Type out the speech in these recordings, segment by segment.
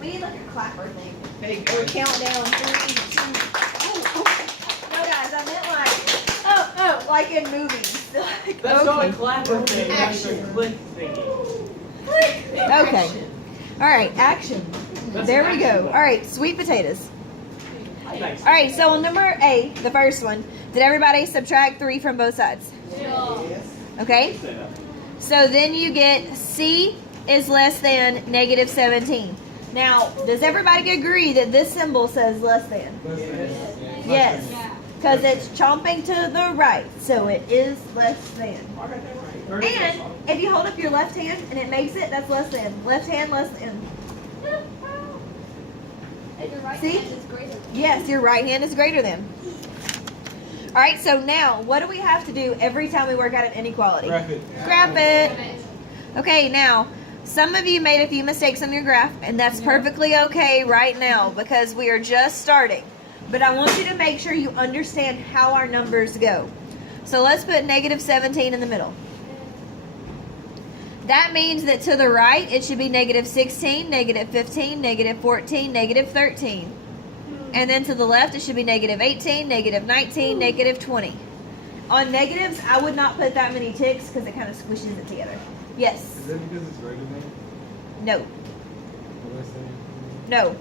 We need like a clapper thing. Hey, Or guys. count down 3, 2. No, guys, I meant like in movies. That's not a clapper thing. That's a Action. click thingy. Okay. All right, action. That's There an we action go. one. All right, sweet potatoes. Nice. All right, so on number A, the first one, did everybody subtract 3 from both sides? Okay. So then you get C is less than negative 17. Now, does everybody agree that this symbol says less than? Yes. Because it's chomping to the right, so it is less than. And if you hold up your left hand and it makes it, that's less than. Left hand, less than. And your right See? hand is greater. Yes, your right hand is greater than. All right, so now, what do we have to do every time we work out an inequality? Graph it. Graph it. Okay, now, some of you made a few mistakes on your graph, and that's perfectly okay right now because we are just starting. But I want you to make sure you understand how our numbers go. So let's put negative 17 in the middle. That means that to the right, it should be negative 16, negative 15, negative 14, negative 13. And then to the left, it should be negative 18, negative 19, negative 20. On negatives, I would not put that many ticks because it kind of squishes it together. Yes. Is that because it's greater than? No. Or less than? No.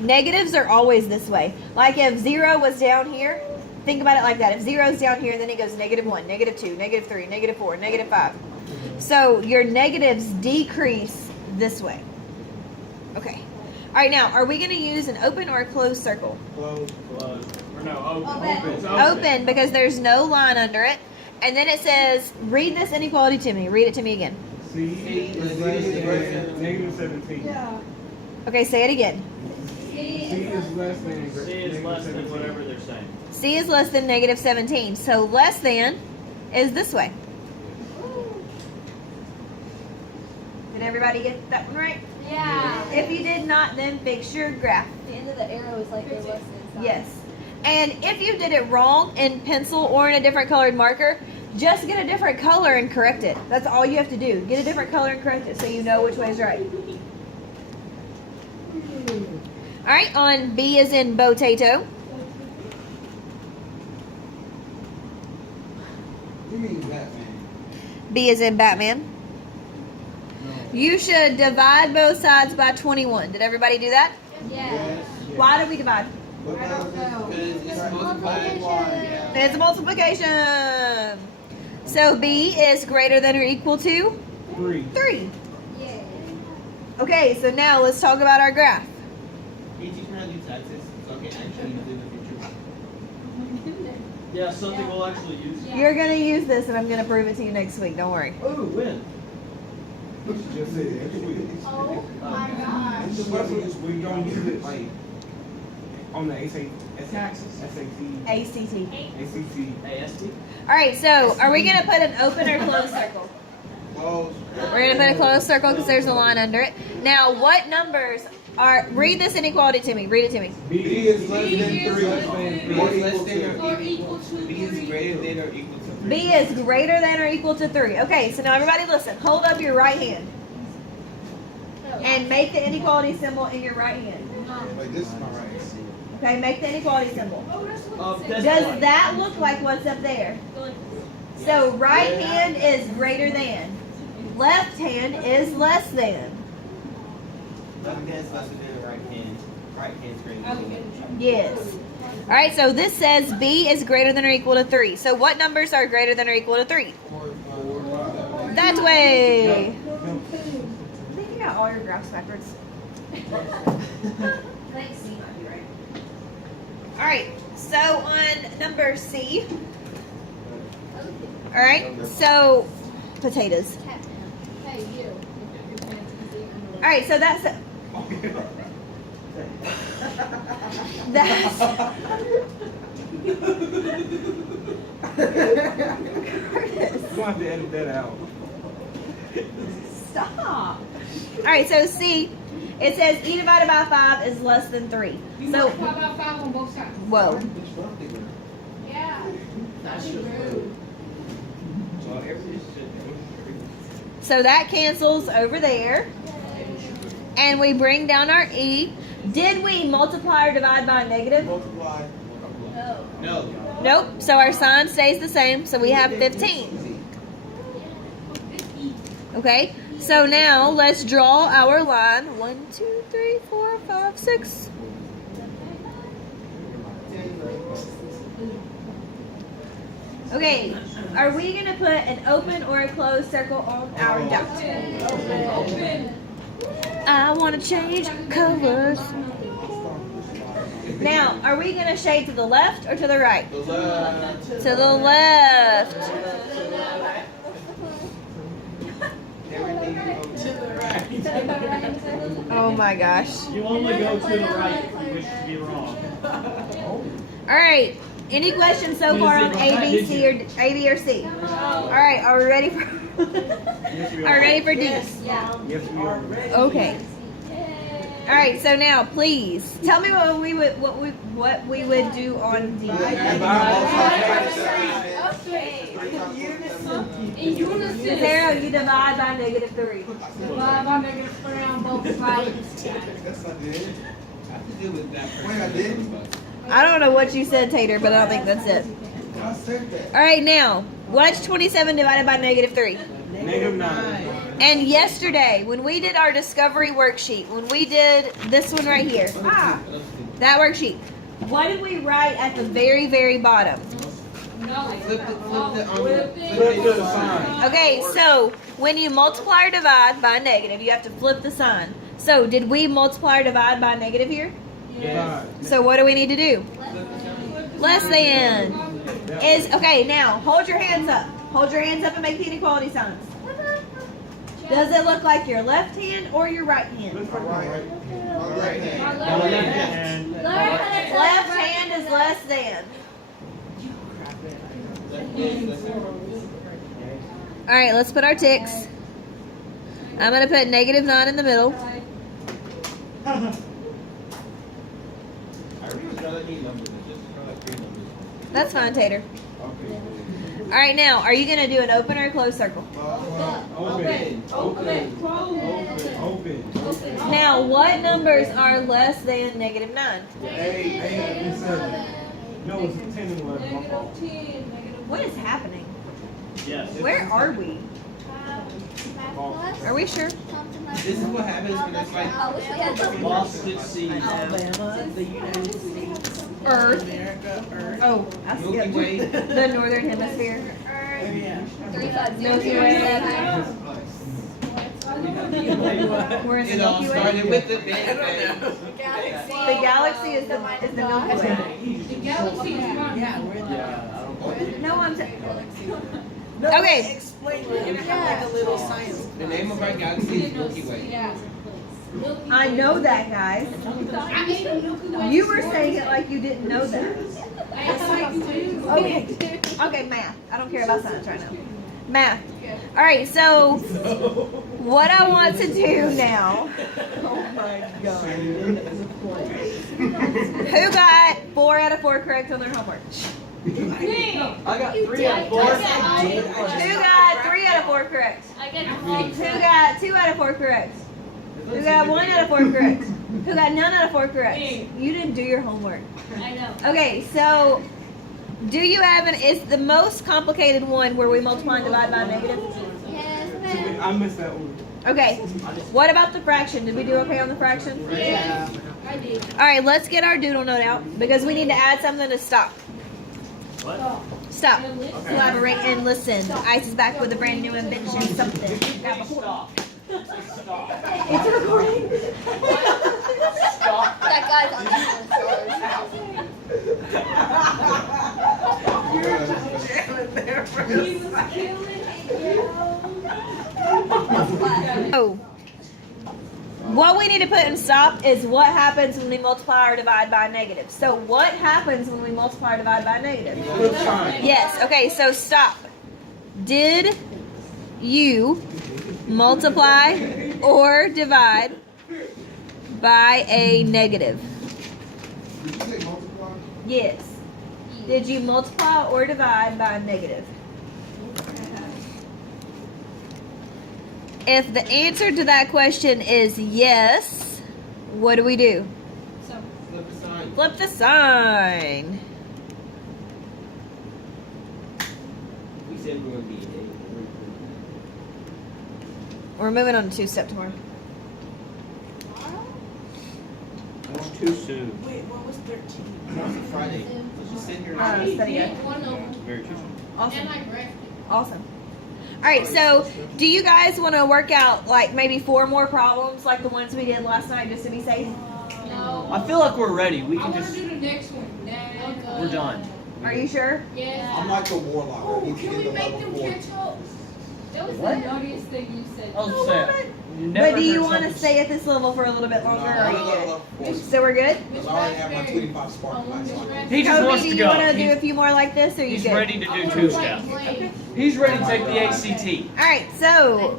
Negatives are always this way. Like if 0 was down here, think about it like that. If 0 is down here, then it goes negative 1, negative 2, negative 3, negative 4, negative 5. So your negatives decrease this way. Okay. All right, now, are we going to use an open or a closed circle? Close. Or no, open. Open. It's Open, because there's no line under it. And then it says, read this inequality to me. Read it to me again. C is less than negative 17. Yeah. Okay, say it again. C is less than. C is less than whatever they're saying. C is less than negative 17. So less than is this way. Did everybody get that one right? Yeah. If you did not, then fix your graph. The end of the arrow is like the less than sign. Yes. And if you did it wrong in pencil or in a different colored marker, just get a different color and correct it. That's all you have to do. Get a different color and correct it so you know which way is right. All right, on B is in potato. You mean Batman? B is in Batman. No. You should divide both sides by 21. Did everybody do that? Yeah. Why did we divide? I don't know. It's multiplied. It's a multiplication. So B is greater than or equal to 3. 3. Yeah. Okay, so now let's talk about our graph. You teach me how to do taxes, so I can actually use it in the future. Yeah, something we'll actually use. Yeah. You're going to use this and I'm going to prove it to you next week. Don't worry. Oh, when? Just say it. Oh my gosh. It's just we don't use it like on the SAT. Taxes. SAT. ACT. ACT. AST? All right, so are we going to put an open or closed circle? Close. We're going to put a closed circle because there's a line under it. Now, what numbers are, read this inequality to me. Read it to me. B is less than 3. B is less than Or equal to B is 3. greater than or equal to 3. B is greater than or equal to 3. Okay, so now everybody listen. Hold up your right hand and make the inequality symbol in your right hand. Like this is my right. Okay, make the inequality symbol. That's Does one. that look like what's up there? So right hand is greater than. Left hand is less than. Left hand's less than the right hand. Right hand's greater than. Yes. All right, so this says B is greater than or equal to 3. So what numbers are greater than or equal to 3? 4, 5. That way. I think you got all your graphs backwards. I think C might be right. All right, so on number C. All right, so potatoes. Hey, you. All right, so that's that's You have to edit that out. Stop. All right, so C, it says E divided by 5 is less than 3. You So, multiply by 5 on both sides. whoa. Yeah. That's just Rude. So everything should So that cancels over there. and we bring down our e. Did we multiply or divide by a negative? Multiply. No. Nope. So our sign stays the same. So we have 15. Okay. So now let's draw our line. 1, 2, 3, 4, 5, 6. Okay. Are we gonna put an open or a closed circle on our dot? Open. I want to change colors. Now, are we going to shade to the left or to the right? The left. To the left. Oh my gosh. You only go to the right if you wish to be wrong. All right. Any questions so far on A, B, C, or A, B, or C? All right. Are we ready for? Are we ready for D? Yeah. Yes, we are. Okay. All right. So now, please tell me what we would do on D. Okay. In unison. Sarah, you divide by -3. Divide by -3 on both sides. That's not good. I have to deal with that person. Wait, I did? I don't know what you said, Tater, but I don't think that's it. I said that. All right, now, what's 27 divided by -3? -9. And yesterday, when we did our discovery worksheet, when we did this one right here, that worksheet, what did we write at the very, very bottom? No. Flip it on the Flip the sign. Okay, so when you multiply or divide by a negative, you have to flip the sign. So did we multiply or divide by a negative here? Yes. So what do we need to do? Less than. Okay, now hold your hands up. Hold your hands up and make the inequality signs. Does it look like your left hand or your right hand? All right. All right. And Left hand is less than. All right, let's put our ticks. I'm going to put -9 in the middle. I really would rather need numbers than just throw like 3 numbers. That's fine, Tater. Okay. All right, now, are you going to do an open or a closed circle? Open. Open. Open. Now, what numbers are less than -9? 8 and 7. No, it's 10 and 11. My fault. What is happening? yes. Where are we? Are we sure? This is what happens when it's like Boston C. Earth. Oh, I Milky skipped. Way. The northern hemisphere. Milky Way. We're in the It all Milky Way. started with the Big Bang. The galaxy is the Milky Way. The galaxy is one. No, I'm saying. Okay. The name of our galaxy is Milky Way. Yeah. I know that, guys. You were saying it like you didn't know that. Okay. Okay, math. I don't care about science right now. Math. All right, so what I want to do now. Oh my God. Who got 4 out of 4 correct on their homework? I got 3 out of 4. Who got 3 out of 4 correct? Who got 2 out of 4 correct? Who got 1 out of 4 correct? Who got none out of 4 correct? You didn't do your homework. I know. Okay, so do you have is the most complicated one where we multiply and divide by a negative? I missed that one. Okay. What about the fraction? Did we do okay on the fraction? Yeah. I did. All right, let's get our doodle note out because we need to add something to stop. What? Stop. Collaborate and listen. Ice is back with a brand new invention. Something. Stop. Stop. It's recording. Stop. That guy's on Oh. What we need to put in stop is what happens when we multiply or divide by a negative. So what happens when we multiply or divide by a negative? Flip sign. Yes. Okay, so stop. Did you multiply or divide by a negative? Did you say multiply? Yes. Did you multiply or divide by a negative? If the answer to that question is yes, what do we do? So, Flip the sign. Flip the sign. We said we were gonna be a day. We're moving on to two-step tomorrow. That's too soon. Wait, what was 13? Tomorrow's a Friday. Let's just sit here Uh, and study it. one over. Very too soon. Awesome. And I graphed it. Awesome. All right, so do you guys want to work out like maybe 4 more problems like the ones we did last night just to be safe? No. I feel like we're ready. We I can want just. to do the next one. Now. We're done. Are you sure? Yes. I'm like a warlock. I need to Can get we to make level them 4. catch up? That was What? the nuttiest thing you said. I was I love saying. it. You never But do you heard want to something- stay at this level for a little bit longer? Or are you good? level 4. So we're good? Because I already have my 25 spark lights on. He just Cody, wants do to you go. want to do He- a few more like this, or you He's good? ready to do two-step. Blade. He's ready to take the ACT. All right, so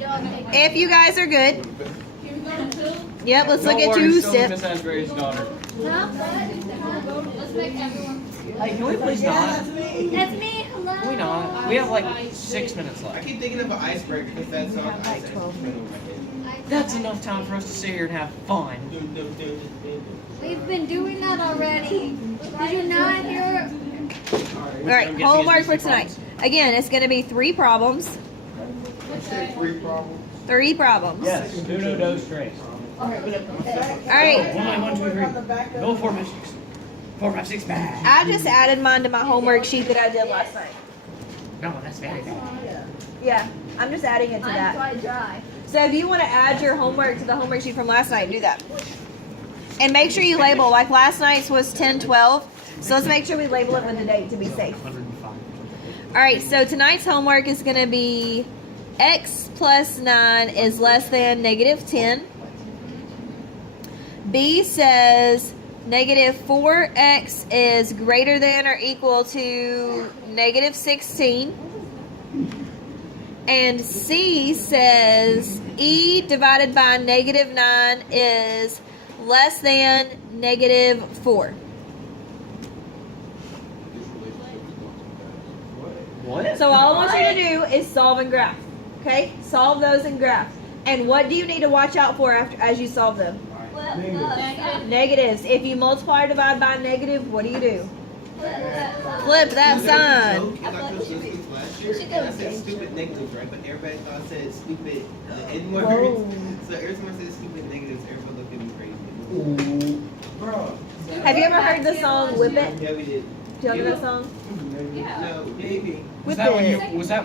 if you guys are good, Can we go to 2? yep, let's look Don't at worry, two still steps. Miss Asbury's daughter. Let's make everyone. Hey, can we please not? That's me. Hello. Can we not? We have like 6 minutes I left. keep thinking of an icebreaker because that song have like Ice 12 Ice over my head. That's enough time for us to sit here and have fun. Dun, dun, dun, dun, dun. We've been doing that already. Did you not hear? All right, homework for tonight. Again, it's going to be 3 problems. You said 3 problems? 3 problems. Yes, uno, dos, tres. All right. 1, 2, 3. Go 4, 5, 6. 4, 5, 6, back. I just added mine to my homework sheet that I did last night. No, that's very good. Yeah, I'm just adding it to that. quite dry. So if you want to add your homework to the homework sheet from last night, do that. And make sure you label, like last night's was 10-12. So let's make sure we label it with the date to be safe. 105. All right, so tonight's homework is going to be x plus 9 is less than negative 10. B says negative 4x is greater than or equal to negative 16. And C says E divided by negative 9 is less than negative 4. What? So all I want you to do is solve and graph. Okay? Solve those and graph. And what do you need to watch out for after as you solve them? Negatives. If you multiply or divide by negative, what do you do? Flip that sign. Joke is I told you last year, and I said stupid negatives, right? But everybody thought I said stupid N words. So every time I said stupid negatives, everybody looked at me crazy. Bro. Have you ever heard the song Whip It? Yeah, we did. Do you know that song? Yeah. No, maybe. Was Whip that when it. you was that